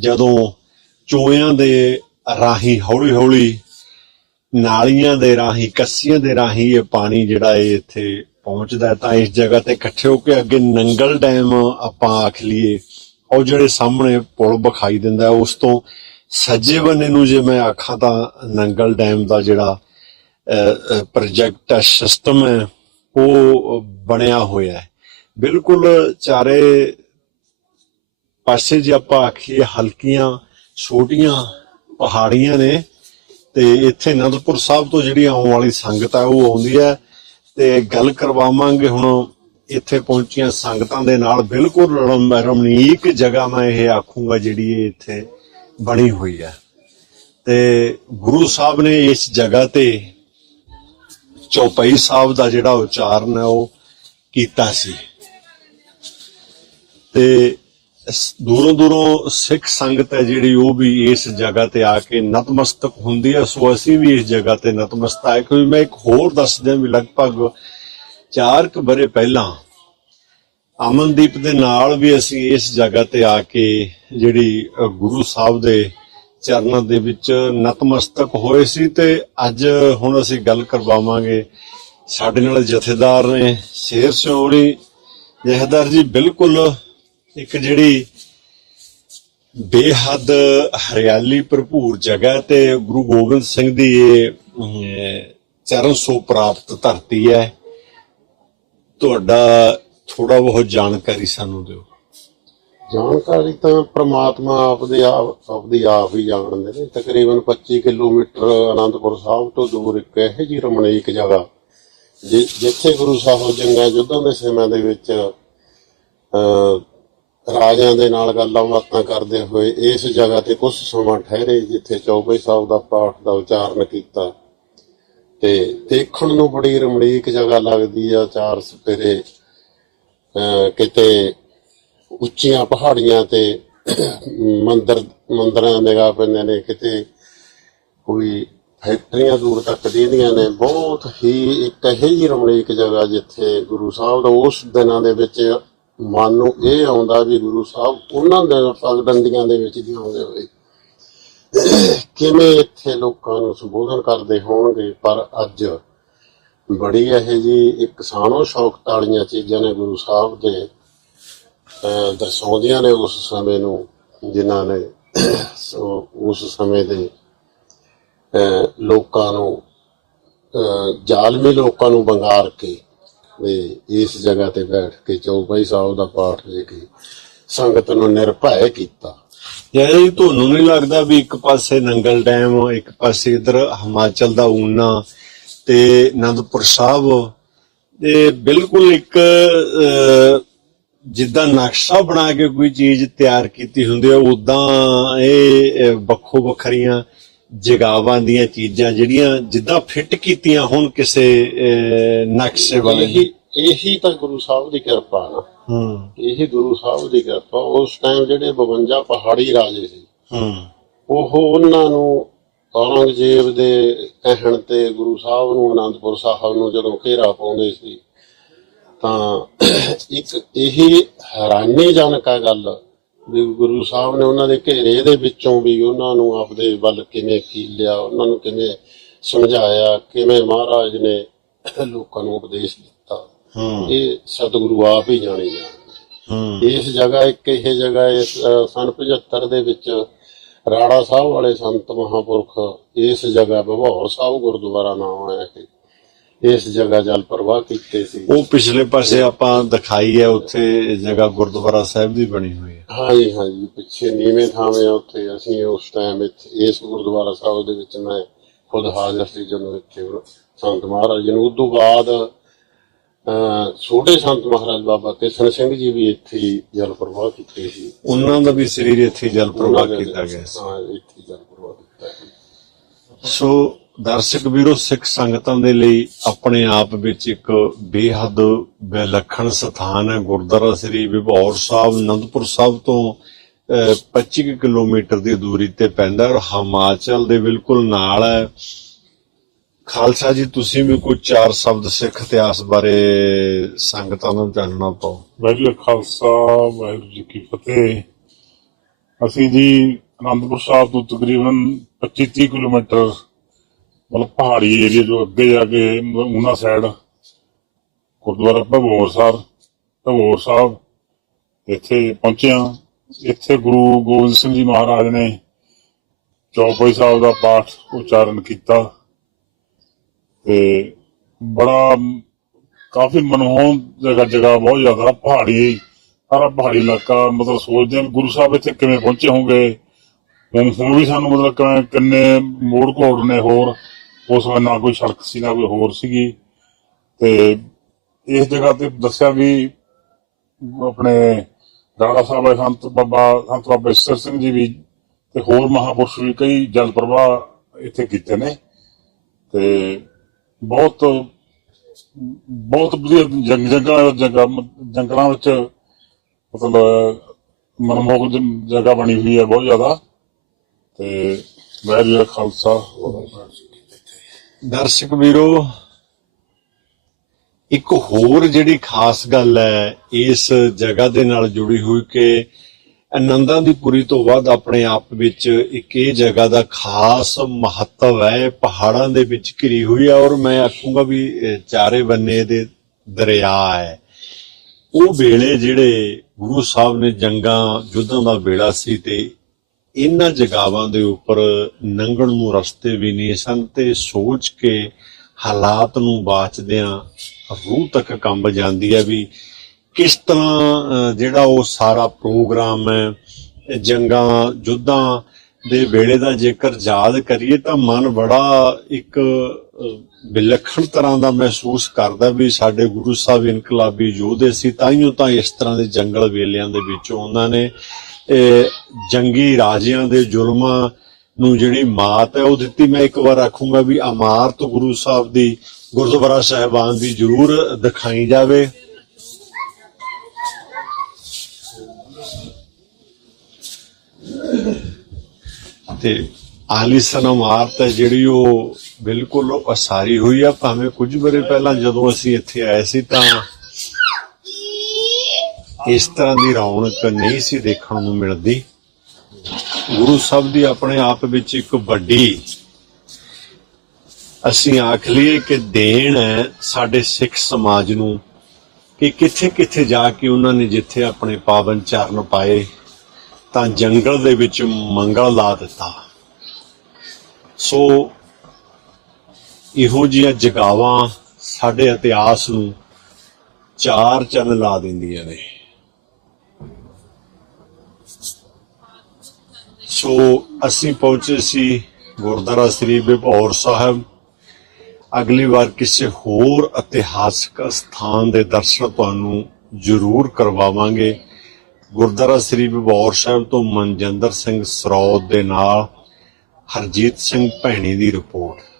ਜਦੋਂ ਚੋਇਆਂ ਦੇ ਰਾਹੀਂ ਹੌਲੀ ਹੌਲੀ ਨਾਲੀਆਂ ਦੇ ਰਾਹੀਂ, ਕੱਸੀਆਂ ਦੇ ਰਾਹੀਂ ਇਹ ਪਾਣੀ ਜਿਹੜਾ ਇਹ ਇੱਥੇ ਪਹੁੰਚਦਾ ਤਾਂ ਇਸ ਜਗ੍ਹਾ ਤੇ ਇਕੱਠੇ ਹੋ ਕੇ ਅੱਗੇ ਨੰਗਲ ਡੈਮ ਆਪਾਂ ਆਖ ਲਈਏ। ਉਹ ਜਿਹੜੇ ਸਾਹਮਣੇ ਪੁਲ ਵਿਖਾਈ ਦਿੰਦਾ ਉਸ ਤੋਂ ਸੱਜੇ ਬੰਨੇ ਨੂੰ ਜੇ ਮੈਂ ਆਖਾਂ ਤਾਂ ਨੰਗਲ ਡੈਮ ਦਾ ਜਿਹੜਾ ਪ੍ਰੋਜੈਕਟ ਸਿਸਟਮ ਹੈ, ਉਹ ਬਣਿਆ ਹੋਇਆ ਹੈ। ਬਿਲਕੁਲ ਚਾਰੇ ਪਾਸੇ ਜੇ ਆਪਾਂ ਆਖੀਏ ਹਲਕੀਆਂ, ਛੋਟੀਆਂ ਪਹਾੜੀਆਂ ਨੇ, ਤੇ ਇੱਥੇ ਅਨੰਦਪੁਰ ਸਾਹਿਬ ਤੋਂ ਜਿਹੜੀ ਆਉਣ ਵਾਲੀ ਸੰਗਤ ਹੈ, ਉਹ ਆਉਂਦੀ ਹੈ। ਤੇ ਗੱਲ ਕਰਵਾਵਾਂਗੇ ਹੁਣ ਇੱਥੇ ਪਹੁੰਚੀਆਂ ਸੰਗਤਾਂ ਦੇ ਨਾਲ। ਬਿਲਕੁਲ ਰਮਣੀਕ ਜਗ੍ਹਾ ਮੈਂ ਇਹ ਆਖੂੰਗਾ ਜਿਹੜੀ ਇਹ ਇੱਥੇ ਬਣੀ ਹੋਈ ਹੈ ਤੇ ਗੁਰੂ ਸਾਹਿਬ ਨੇ ਇਸ ਜਗ੍ਹਾ ਤੇ ਚੌਪਈ ਸਾਹਿਬ ਦਾ ਜਿਹੜਾ ਉਚਾਰਨ ਹੈ ਉਹ ਕੀਤਾ ਸੀ। ਤੇ ਦੂਰੋਂ ਦੂਰੋਂ ਸਿੱਖ ਸੰਗਤ ਹੈ ਜਿਹੜੀ ਉਹ ਵੀ ਇਸ ਜਗ੍ਹਾ ਤੇ ਆ ਕੇ ਨਤਮਸਤਕ ਹੁੰਦੀ ਹੈ। ਸੋ ਅਸੀਂ ਵੀ ਇਸ ਜਗ੍ਹਾ ਤੇ ਨਤਮਸਤਕ ਆਏ ਕਿਉਂਕਿ ਮੈਂ ਇੱਕ ਹੋਰ ਦੱਸ ਦਿਆਂ ਵੀ ਲਗਭਗ ਚਾਰ ਕੁ ਬਰੇ ਪਹਿਲਾਂ ਅਮਨਦੀਪ ਦੇ ਨਾਲ ਵੀ ਅਸੀਂ ਇਸ ਜਗ੍ਹਾ ਤੇ ਆ ਕੇ ਜਿਹੜੀ ਗੁਰੂ ਸਾਹਿਬ ਦੇ ਚਰਨਾਂ ਦੇ ਵਿੱਚ ਨਤਮਸਤਕ ਹੋਏ ਸੀ ਤੇ ਅੱਜ ਹੁਣ ਅਸੀਂ ਗੱਲ ਕਰਵਾਵਾਂਗੇ। ਸਾਡੇ ਨਾਲ ਜਥੇਦਾਰ ਨੇ ਸ਼ੇਰ ਸਿਉਰੀ ਜਥੇਦਾਰ ਜੀ, ਬਿਲਕੁਲ ਇੱਕ ਜਿਹੜੀ ਬੇਹੱਦ ਹਰਿਆਲੀ ਭਰਪੂਰ ਜਗ੍ਹਾ ਤੇ ਗੁਰੂ ਗੋਬਿੰਦ ਸਿੰਘ ਦੀ ਇਹ ਚਰਨ ਸੋ ਪ੍ਰਾਪਤ ਧਰਤੀ ਹੈ। ਤੁਹਾਡਾ ਥੋੜਾ ਬਹੁਤ ਜਾਣਕਾਰੀ ਸਾਨੂੰ ਦਿਓ। ਜਾਣਕਾਰੀ ਤਾਂ ਪ੍ਰਮਾਤਮਾ ਆਪਦੇ ਆਪ ਆਪਦੀ ਆਪ ਹੀ ਜਾਣਦੇ ਨੇ। ਤਕਰੀਬਨ 25 ਕਿਲੋਮੀਟਰ ਅਨੰਦਪੁਰ ਸਾਹਿਬ ਤੋਂ ਦੂਰ ਇੱਕ ਇਹੋ ਜਿਹੀ ਰਮਣੀਕ ਜਗ੍ਹਾ ਜਿ- ਜਿੱਥੇ ਗੁਰੂ ਸਾਹਿਬ ਜੰਗਾਂ ਯੁੱਧਾਂ ਦੇ ਸਮੇਂ ਦੇ ਵਿੱਚ ਅਹ, ਰਾਜਿਆਂ ਦੇ ਨਾਲ ਗੱਲਾਂ ਬਾਤਾਂ ਕਰਦੇ ਹੋਏ ਇਸ ਜਗ੍ਹਾ ਤੇ ਕੁਝ ਸਮਾਂ ਠਹਿਰੇ ਜਿੱਥੇ ਚੌਪਈ ਸਾਹਿਬ ਦਾ ਪਾਠ ਦਾ ਉਚਾਰਨ ਕੀਤਾ। ਤੇ ਦੇਖਣ ਨੂੰ ਬੜੀ ਰਮਣੀਕ ਜਗ੍ਹਾ ਲੱਗਦੀ ਆ, ਚਾਰ ਸਪੇਰੇ ਕਿਤੇ ਉੱਚੀਆਂ ਪਹਾੜੀਆਂ ਤੇ ਮੰਦਰ, ਮੰਦਰਾਂ ਨਿਗਾਹ ਪੈਂਦੇ ਨੇ, ਕਿਤੇ ਕੋਈ ਫੈਕਟਰੀਆਂ ਦੂਰ ਤੱਕ ਦੀਦੀਆਂ ਨੇ। ਬਹੁਤ ਹੀ ਇੱਕ ਇਹੋ ਰਮਣੀਕ ਜਗ੍ਹਾ ਜਿੱਥੇ ਗੁਰੂ ਸਾਹਿਬ ਦਾ ਉਸ ਦਿਨਾਂ ਦੇ ਵਿੱਚ ਮਨ ਨੂੰ ਇਹ ਆਉਂਦਾ ਵੀ ਗੁਰੂ ਸਾਹਿਬ ਉਹਨਾਂ ਦੇ ਪਗਡੰਡੀਆਂ ਦੇ ਵਿੱਚ ਜਿਉਂਦੇ ਹੋਏ। ਕਿਵੇਂ ਇੱਥੇ ਲੋਕਾਂ ਨੂੰ ਸੰਬੋਧਨ ਕਰਦੇ ਹੋਣਗੇ, ਪਰ ਅੱਜ ਬੜੀ ਇਹੋ ਜਿਹੀ ਇੱਕ ਸਾਣੋ ਸ਼ੌਕ ਤਾਲੀਆਂ ਚੀਜ਼ਾਂ ਨੇ ਗੁਰੂ ਸਾਹਿਬ ਦੇ ਦਰਸਾਉਂਦੀਆਂ ਨੇ ਉਸ ਸਮੇਂ ਨੂੰ, ਜਿਨ੍ਹਾਂ ਨੇ ਉਸ ਸਮੇਂ ਦੇ ਲੋਕਾਂ ਨੂੰ, ਅਹ, ਜ਼ਾਲਮੀ ਲੋਕਾਂ ਨੂੰ ਬੰਗਾਰ ਕੇ ਤੇ ਇਸ ਜਗ੍ਹਾ ਤੇ ਬੈਠ ਕੇ ਚੌਪਈ ਸਾਹਿਬ ਦਾ ਪਾਠ ਦੇ ਕੇ ਸੰਗਤ ਨੂੰ ਨਿਰਭੈ ਕੀਤਾ। ਯਾਨੀ ਤੁਹਾਨੂੰ ਨਹੀਂ ਲੱਗਦਾ ਵੀ ਇੱਕ ਪਾਸੇ ਨੰਗਲ ਡੈਮ ਇੱਕ ਪਾਸੇ ਇਧਰ ਹਿਮਾਚਲ ਦਾ ਊਨਾ ਤੇ ਆਨੰਦਪੁਰ ਸਾਹਿਬ? ਤੇ ਬਿਲਕੁਲ ਇੱਕ ਅਹ, ਜਿੱਦਾਂ ਨਕਸ਼ਾ ਬਣਾ ਕੇ ਕੋਈ ਚੀਜ਼ ਤਿਆਰ ਕੀਤੀ ਹੁੰਦੀ ਹੈ ਉਦਾਂ ਇਹ ਵੱਖੋ ਵੱਖਰੀਆਂ ਜਗਾਵਾਂ ਦੀਆਂ ਚੀਜ਼ਾਂ ਜਿਹੜੀਆਂ ਜਿੱਦਾਂ ਫਿੱਟ ਕੀਤੀਆਂ ਹੁਣ ਕਿਸੇ ਨਕਸ਼ੇ ਵਾਲੇ ਇਹੀ ਇਹੀ ਤਾਂ ਗੁਰੂ ਸਾਹਿਬ ਦੀ ਕਿਰਪਾ ਹੂੰ। ਇਹੀ ਗੁਰੂ ਸਾਹਿਬ ਦੀ ਕਿਰਪਾ। ਉਸ ਟਾਈਮ ਜਿਹੜੇ 52 ਪਹਾੜੀ ਰਾਜੇ ਸੀ ਹੂੰ। ਉਹ ਉਹਨਾਂ ਨੂੰ ਔਰੰਗਜ਼ੇਬ ਦੇ ਕਹਿਣ ਤੇ ਗੁਰੂ ਸਾਹਿਬ ਨੂੰ ਅਨੰਦਪੁਰ ਸਾਹਿਬ ਨੂੰ ਜਦੋਂ ਘੇਰਾ ਪਾਉਂਦੇ ਸੀ ਤਾਂ ਇੱਕ ਇਹੀ ਹੈਰਾਨੀਜਨਕ ਗੱਲ ਵੀ ਗੁਰੂ ਸਾਹਿਬ ਨੇ ਉਹਨਾਂ ਦੇ ਘੇਰੇ ਦੇ ਵਿੱਚੋਂ ਵੀ ਉਹਨਾਂ ਨੂੰ ਆਪਦੇ ਵੱਲ ਕਿਵੇਂ ਕੀਲਿਆ ਉਹਨਾਂ ਨੂੰ ਕਿਵੇਂ ਸਮਝਾਇਆ ਕਿਵੇਂ ਮਹਾਰਾਜ ਨੇ ਲੋਕਾਂ ਨੂੰ ਉਪਦੇਸ਼ ਦਿੱਤਾ। ਇਹ ਸਤਿਗੁਰੂ ਆਪ ਹੀ ਜਾਣੇ ਜਾਣਦੇ ਇਸ ਜਗ੍ਹਾ ਇੱਕ ਇਹ ਜਗ੍ਹਾ ਸੰਨ 75 ਦੇ ਵਿੱਚ ਰਾੜਾ ਸਾਹਿਬ ਵਾਲੇ ਸੰਤ ਮਹਾਪੁਰਖ ਇਸ ਜਗ੍ਹਾ ਬਭੌਰ ਸਾਹਿਬ ਗੁਰਦੁਆਰਾ ਨਾਮ ਹੈ ਇਸ ਜਗ੍ਹਾ ਜਲ ਪ੍ਰਵਾਹ ਕੀਤੇ ਸੀ। ਉਹ ਪਿਛਲੇ ਪਾਸੇ ਆਪਾਂ ਦਿਖਾਈ ਹੈ ਉੱਥੇ ਜਗ੍ਹਾ ਗੁਰਦੁਆਰਾ ਸਾਹਿਬ ਦੀ ਬਣੀ ਹੋਈ ਹਾਂਜੀ ਹਾਂਜੀ। ਪਿੱਛੇ ਨੀਵੇਂ ਥਾਵੇਂ ਉੱਥੇ। ਅਸੀਂ ਉਸ ਟਾਈਮ ਇੱਥੇ ਇਸ ਗੁਰਦੁਆਰਾ ਸਾਹਿਬ ਦੇ ਵਿੱਚ ਮੈਂ ਖੁਦ ਹਾਜ਼ਰ ਸੀ ਜਦੋਂ ਇੱਥੇ ਸੰਤ ਮਹਾਰਾਜ ਜੀ ਨੂੰ। ਉਦੋਂ ਬਾਅਦ ਛੋਟੇ ਸੰਤ ਮਹਾਰਾਜ ਬਾਬਾ ਕਿਸ਼ਨ ਸਿੰਘ ਜੀ ਵੀ ਇੱਥੇ ਜਲ ਪ੍ਰਵਾਹ ਕੀਤੇ ਸੀ। ਉਹਨਾਂ ਦਾ ਵੀ ਸਰੀਰ ਇੱਥੇ ਜਲ ਪ੍ਰਵਾਹ ਕੀਤਾ ਗਿਆ ਸੀ। ਹਾਂ ਇੱਥੇ ਜਲ ਪ੍ਰਵਾਹ ਕੀਤਾ ਸੀ। ਸੋ ਦਰਸ਼ਕ ਵੀਰੋ, ਸਿੱਖ ਸੰਗਤਾਂ ਦੇ ਲਈ ਆਪਣੇ ਆਪ ਵਿੱਚ ਇੱਕ ਬੇਹੱਦ ਵਿਲੱਖਣ ਸਥਾਨ ਹੈ। ਗੁਰਦੁਆਰਾ ਸ੍ਰੀ ਵਿਭੌਰ ਸਾਹਿਬ, ਅਨੰਦਪੁਰ ਸਾਹਿਬ ਤੋਂ 25 ਕਿਲੋਮੀਟਰ ਦੀ ਦੂਰੀ ਤੇ ਪੈਂਦਾ ਔਰ ਹਿਮਾਚਲ ਦੇ ਬਿਲਕੁਲ ਨਾਲ ਹੈ। ਖਾਲਸਾ ਜੀ, ਤੁਸੀਂ ਵੀ ਕੋਈ ਚਾਰ ਸ਼ਬਦ ਸਿੱਖ ਇਤਿਹਾਸ ਬਾਰੇ ਸੰਗਤਾਂ ਨੂੰ ਜਾਣਨਾ ਪਾਓ ਵਾਹਿਗੁਰੂ ਖਾਲਸਾ, ਵਾਹਿਗੁਰੂ ਜੀ ਕੀ ਫਤਿਹ। ਅਸੀਂ ਜੀ ਅਨੰਦਪੁਰ ਸਾਹਿਬ ਤੋਂ ਤਕਰੀਬਨ 25-30 ਕਿਲੋਮੀਟਰ ਮਤਲਬ ਪਹਾੜੀ ਏਰੀਆ ਜੋ ਅੱਗੇ ਜਾ ਕੇ ਉਹਨਾਂ ਸਾਈਡ ਗੁਰਦੁਆਰਾ ਭਗੌਰ ਸਾਹਿਬ ਭਗੌਰ ਸਾਹਿਬ, ਇੱਥੇ ਪਹੁੰਚੇ ਇੱਥੇ ਗੁਰੂ ਗੋਬਿੰਦ ਸਿੰਘ ਜੀ ਮਹਾਰਾਜ ਨੇ ਚੌਪਈ ਸਾਹਿਬ ਦਾ ਪਾਠ ਉਚਾਰਨ ਕੀਤਾ। ਤੇ ਬੜਾ ਕਾਫੀ ਮਨਮੋਹਨ ਜਗ੍ਹਾ ਜਗ੍ਹਾ ਬਹੁਤ ਜ਼ਿਆਦਾ ਪਹਾੜੀ ਸਾਰਾ ਪਹਾੜੀ ਇਲਾਕਾ ਮਤਲਬ ਸੋਚਦੇ ਹਾਂ ਗੁਰੂ ਸਾਹਿਬ ਇੱਥੇ ਕਿਵੇਂ ਪਹੁੰਚੇ ਹੋਣਗੇ। ਹੁਣ ਹੁਣ ਵੀ ਸਾਨੂੰ ਮਤਲਬ ਕਿਵੇਂ, ਕਿੰਨੇ ਮੋੜ ਘੋੜ ਨੇ ਹੋਰ। ਉਸ ਵੇਲੇ ਨਾ ਕੋਈ ਸੜਕ ਸੀ ਨਾ ਕੋਈ ਹੋਰ ਸੀਗੀ। ਤੇ ਇਸ ਜਗ੍ਹਾ ਤੇ ਦੱਸਿਆ ਵੀ ਆਪਣੇ ਰਾੜਾ ਸਾਹਿਬ ਦੇ ਸੰਤ ਬਾਬਾ ਸੰਤ ਬਾਬਾ ਈਸਰ ਸਿੰਘ ਜੀ ਵੀ ਤੇ ਹੋਰ ਮਹਾਪੁਰਸ਼ ਵੀ ਕਈ ਜਲ ਪ੍ਰਵਾਹ ਇੱਥੇ ਕੀਤੇ ਨੇ। ਤੇ ਬਹੁਤ ਬਹੁਤ ਵਧੀਆ ਜੰਗ, ਜੰਗਲਾਂ ਜੰਗਲਾਂ ਜੰਗਲਾਂ ਵਿੱਚ ਮਤਲਬ ਮਨਮੋਹਕ ਜਗ੍ਹਾ ਬਣੀ ਹੋਈ ਹੈ ਬਹੁਤ ਜ਼ਿਆਦਾ। ਤੇ ਵਾਹਿਗੁਰੂ ਜੀ ਖਾਲਸਾ ਵਾਹਿਗੁਰੂ ਜੀ ਕੀ ਫਤਿਹ। ਦਰਸ਼ਕ ਵੀਰੋ, ਇੱਕ ਹੋਰ ਜਿਹੜੀ ਖਾਸ ਗੱਲ ਹੈ ਇਸ ਜਗ੍ਹਾ ਦੇ ਨਾਲ ਜੁੜੀ ਹੋਈ ਕਿ ਆਨੰਦਾਂ ਦੀ ਪੁਰੀ ਤੋਂ ਬਾਅਦ ਆਪਣੇ ਆਪ ਵਿੱਚ ਇੱਕ ਇਹ ਜਗ੍ਹਾ ਦਾ ਖਾਸ ਮਹੱਤਵ ਹੈ, ਪਹਾੜਾਂ ਦੇ ਵਿੱਚ ਘਿਰੀ ਹੋਈ ਹੈ ਔਰ ਮੈਂ ਆਖੂੰਗਾ ਵੀ ਚਾਰੇ ਬੰਨੇ ਦੇ ਦਰਿਆ ਹੈ। ਉਹ ਵੇਲੇ ਜਿਹੜੇ ਗੁਰੂ ਸਾਹਿਬ ਨੇ ਜੰਗਾਂ, ਯੁੱਧਾਂ ਦਾ ਵੇਲਾ ਸੀ ਤੇ ਇਹਨਾਂ ਜਗਾਵਾਂ ਦੇ ਉੱਪਰ ਲੰਘਣ ਨੂੰ ਰਸਤੇ ਵੀ ਨਹੀਂ ਸਨ ਤੇ ਸੋਚ ਕੇ ਹਾਲਾਤ ਨੂੰ ਬਾਚਦਿਆਂ ਰੂਹ ਤੱਕ ਕੰਬ ਜਾਂਦੀ ਹੈ ਵੀ ਕਿਸ ਤਰ੍ਹਾਂ ਜਿਹੜਾ ਉਹ ਸਾਰਾ ਪ੍ਰੋਗਰਾਮ ਹੈ, ਜੰਗਾਂ ਯੁੱਧਾਂ ਦੇ ਵੇਲੇ ਦਾ ਜੇਕਰ ਯਾਦ ਕਰੀਏ ਤਾਂ ਮਨ ਬੜਾ ਇੱਕ ਵਿਲੱਖਣ ਤਰ੍ਹਾਂ ਦਾ ਮਹਿਸੂਸ ਕਰਦਾ ਵੀ ਸਾਡੇ ਗੁਰੂ ਸਾਹਿਬ ਇਨਕਲਾਬੀ ਯੋਧੇ ਸੀ, ਤਾਈਓ ਤਾਂ ਇਸ ਤਰ੍ਹਾਂ ਦੇ ਜੰਗਲ ਵੇਲਿਆਂ ਦੇ ਵਿੱਚੋਂ ਉਹਨਾਂ ਨੇ ਜੰਗੀ ਰਾਜਿਆਂ ਦੇ ਜ਼ੁਲਮਾਂ ਨੂੰ ਜਿਹੜੀ ਮਾਤ ਹੈ ਉਹ ਦਿੱਤੀ। ਮੈਂ ਇੱਕ ਵਾਰ ਆਖੂੰਗਾ ਵੀ ਅਮਾਰਤ ਗੁਰੂ ਸਾਹਿਬ ਦੀ, ਗੁਰਦੁਆਰਾ ਸਾਹਿਬਾਨ ਦੀ ਜ਼ਰੂਰ ਦਿਖਾਈ ਜਾਵੇ। ਤੇ ਆਲੀਸਨ ਇਮਾਰਤ ਹੈ ਜਿਹੜੀ ਉਹ ਬਿਲਕੁਲ ਉਸਾਰੀ ਹੋਈ ਆ, ਭਾਵੇਂ ਕੁਝ ਬਰੇ ਪਹਿਲਾਂ ਜਦੋਂ ਅਸੀਂ ਇੱਥੇ ਆਏ ਸੀ ਤਾਂ ਇਸ ਤਰ੍ਹਾਂ ਦੀ ਰੌਣਕ ਨਹੀਂ ਸੀ ਦੇਖਣ ਨੂੰ ਮਿਲਦੀ। ਗੁਰੂ ਸਾਹਿਬ ਦੀ ਆਪਣੇ ਆਪ ਵਿੱਚ ਇੱਕ ਵੱਡੀ ਅਸੀਂ ਆਖ ਲਈਏ ਕਿ ਦੇਣ ਹੈ ਸਾਡੇ ਸਿੱਖ ਸਮਾਜ ਨੂੰ ਕਿ ਕਿੱਥੇ ਕਿੱਥੇ ਜਾ ਕੇ ਉਹਨਾਂ ਨੇ ਜਿੱਥੇ ਆਪਣੇ ਪਾਵਨ ਚਰਨ ਪਾਏ ਤਾਂ ਜੰਗਲ ਦੇ ਵਿੱਚ ਮੰਗਲ ਲਾ ਦਿੱਤਾ। ਸੋ ਇਹੋ ਜਿਹੀਆਂ ਜਗਾਵਾਂ ਸਾਡੇ ਇਤਿਹਾਸ ਨੂੰ ਚਾਰ ਚੰਨ ਲਾ ਦਿੰਦੀਆਂ ਨੇ। ਸੋ ਅਸੀਂ ਪਹੁੰਚੇ ਸੀ ਗੁਰਦੁਆਰਾ ਸ੍ਰੀ ਵਿਭੌਰ ਸਾਹਿਬ। ਅਗਲੀ ਵਾਰ ਕਿਸੇ ਹੋਰ ਇਤਿਹਾਸਕ ਸਥਾਨ ਦੇ ਦਰਸ਼ਨ ਤੁਹਾਨੂੰ ਜ਼ਰੂਰ ਕਰਵਾਵਾਂਗੇ। ਗੁਰਦੁਆਰਾ ਸ੍ਰੀ ਵਿਭੌਰ ਸਾਹਿਬ ਤੋਂ ਮਨਜਿੰਦਰ ਸਿੰਘ ਸਰੋਤ ਦੇ ਨਾਲ ਹਰਜੀਤ ਸਿੰਘ ਭੈਣੀ ਦੀ ਰਿਪੋਰਟ।